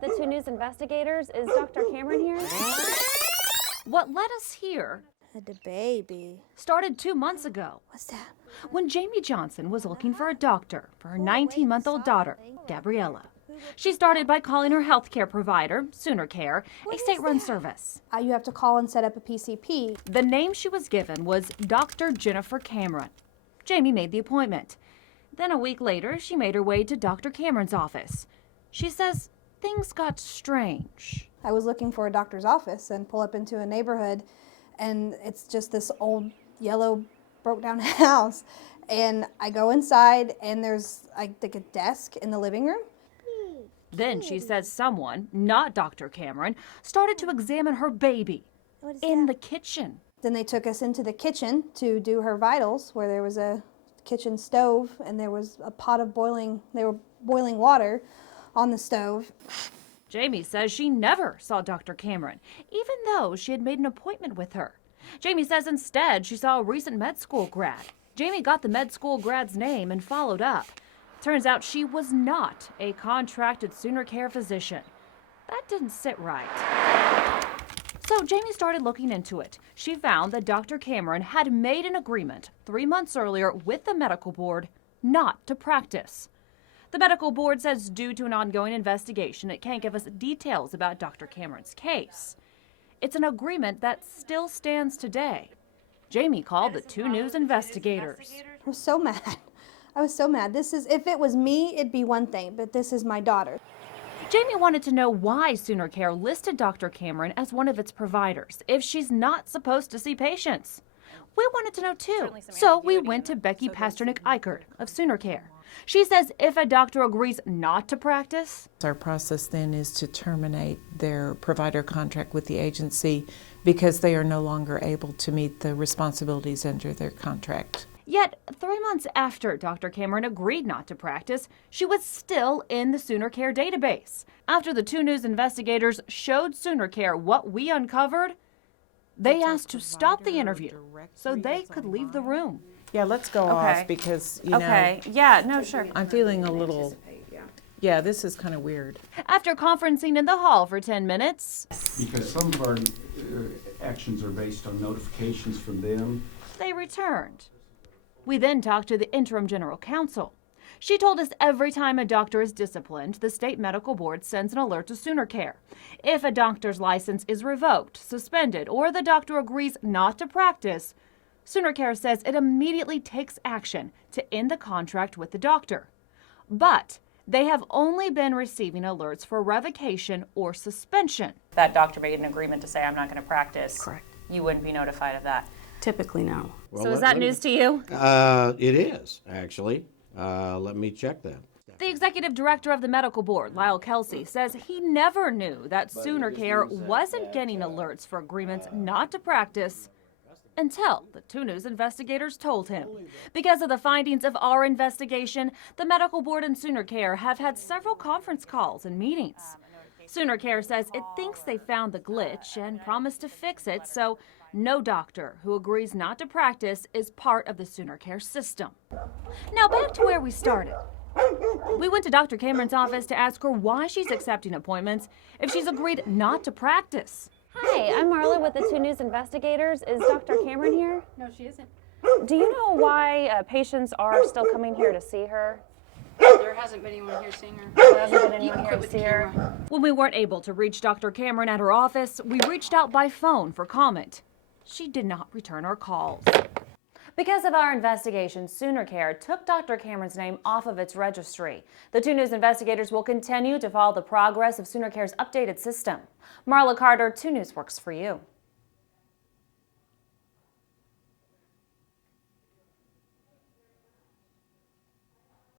with the 2 News investigators. Is Dr. Cameron here? What led us here The baby. started 2 months ago What's that? when Jamie Johnson was looking for a doctor for her 19-month-old daughter, Gabriella. She started by calling her healthcare provider, SoonerCare, a state-run service. You have to call and set up a PCP. The name she was given was Dr. Jennifer Cameron. Jamie made the appointment. Then a week later, she made her way to Dr. Cameron's office. She says things got strange. I was looking for a doctor's office and pull up into a neighborhood, and it's just this old yellow broke down house. And I go inside, and there's like a desk in the living room. Then she says someone, not Dr. Cameron, started to examine her baby in the kitchen. Then they took us into the kitchen to do her vitals, where there was a kitchen stove and there was a pot of boiling water on the stove. Jamie says she never saw Dr. Cameron, even though she had made an appointment with her. Jamie says instead she saw a recent med school grad. Jamie got the med school grad's name and followed up. Turns out she was not a contracted SoonerCare physician. That didn't sit right. So Jamie started looking into it. She found that Dr. Cameron had made an agreement 3 months earlier with the medical board not to practice. The medical board says due to an ongoing investigation, it can't give us details about Dr. Cameron's case. It's an agreement that still stands today. Jamie called the 2 News investigators. I was so mad. I was so mad. If it was me, it'd be one thing, but this is my daughter. Jamie wanted to know why SoonerCare listed Dr. Cameron as one of its providers if she's not supposed to see patients. We wanted to know too, so we went to Becky Pasternak-Eichert of SoonerCare. She says if a doctor agrees not to practice, our process then is to terminate their provider contract with the agency because they are no longer able to meet the responsibilities under their contract. Yet 3 months after Dr. Cameron agreed not to practice, she was still in the SoonerCare database. After the 2 News investigators showed SoonerCare what we uncovered, they asked to stop the interview so they could leave the room. Yeah, let's go off because, Yeah, no, sure. I'm feeling a little, yeah, this is kind of weird. After conferencing in the hall for 10 minutes, because some of our actions are based on notifications from them. they returned. We then talked to the interim general counsel. She told us every time a doctor is disciplined, the state medical board sends an alert to SoonerCare. If a doctor's license is revoked, suspended, or the doctor agrees not to practice, SoonerCare says it immediately takes action to end the contract with the doctor. But they have only been receiving alerts for revocation or suspension. That doctor made an agreement to say, I'm not going to practice. Correct. You wouldn't be notified of that. Typically, no. Well, So is that news to you? It is, actually. Let me check that. The executive director of the medical board, Lyle Kelsey, says he never knew that SoonerCare wasn't getting alerts for agreements not to practice until the 2 News investigators told him. Because of the findings of our investigation, the medical board and SoonerCare have had several conference calls and meetings. SoonerCare says it thinks they found the glitch and promised to fix it, so no doctor who agrees not to practice is part of the SoonerCare system. Now back to where we started. We went to Dr. Cameron's office to ask her why she's accepting appointments if she's agreed not to practice. Hi, I'm Marla with the 2 News investigators. Is Dr. Cameron here? No, she isn't. Do you know why patients are still coming here to see her? There hasn't been anyone here seeing her. There hasn't been You anyone can here quit to with see the her. camera. When we weren't able to reach Dr. Cameron at her office, we reached out by phone for comment. She did not return our calls. Because of our investigation, SoonerCare took Dr. Cameron's name off of its registry. The 2 News investigators will continue to follow the progress of SoonerCare's updated system. Marla Carter, 2 News works for you.